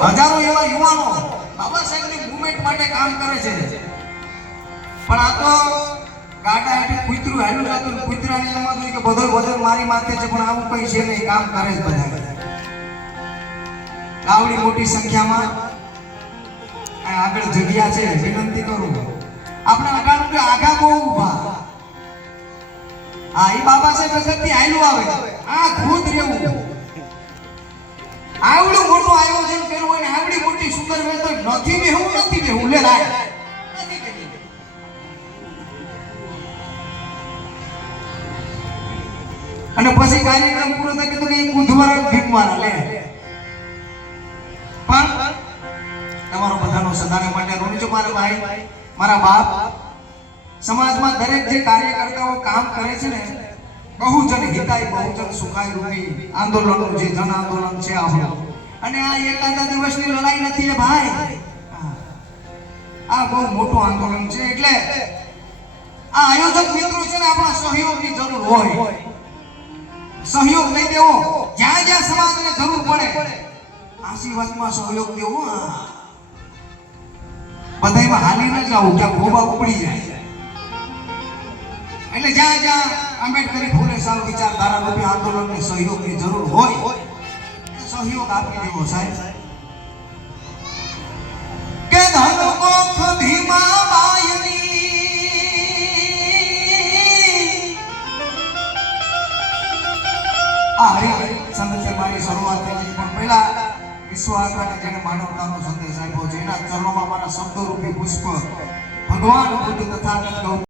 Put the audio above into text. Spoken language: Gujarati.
હજારો એવા યુવાનો બાબા સાહેબની મુવમેન્ટ માટે કામ કરે છે. પણ આ તો ગાડા હેઠે કૂતરું હેલું જતું કૂતરાને એમ હતું કે બધો બધો મારી માથે છે, પણ આવું કઈ છે નહીં, કામ કરે જ બધા. આવડી મોટી સંખ્યામાં આગળ જગ્યા છે? વિનંતી કરું. આપણે કે આગા બહુ ઊભા. હા એ બાબા સાહેબથી આયલું આવે. આ ખુદ રહેવું. આવડું મોટું કર્યું હોય ને આવડી મોટી સુંદર વેલ તો નથી બેહવું નથી બેહવું લે લાય. અને પછી કાર્યક્રમ પૂરો થાય કીધું કે બુધવારે ભીમવારા લે. પણ તમારો બધાનો સદાને માટે રોની છો મારા ભાઈ, મારા બાપ. સમાજમાં દરેક જે કાર્યકર્તાઓ કામ કરે છે ને, બહુજન હિતાય, બહુજન સુખાય રૂપી આંદોલનનું જે જન આંદોલન છે આપણું અને આ એકાદા દિવસની લડાઈ નથી ભાઈ. આ બહુ મોટું આંદોલન છે એટલે આ આયોજક મિત્રો છે ને આપણા સહયોગની જરૂર હોય. સહયોગ નહીં દેવો, જ્યાં જ્યાં સમાજને જરૂર પડે, આશીર્વાદમાં સહયોગ દેવો. હા. બધાયમાં હાલી ન જાવું કે ગોબા ઉપડી જાય. એટલે જ્યાં જ્યાં આંબેડકરી ફૂલે સારું વિચારધારા રૂપી આંદોલનને સહયોગની જરૂર હોય સહયોગ આપી દેવો સાહેબ. કે ધનમોખ ધીમા બાયની આ હરિ સંગતે મારી શરૂઆત થઈ પણ પહેલા વિશ્વ આત્માને જેને માનવતાનો સંદેશ આપ્યો છે. એના ચરણોમાં મારા શબ્દો રૂપી પુષ્પ ભગવાન બુદ્ધ ગૌતમ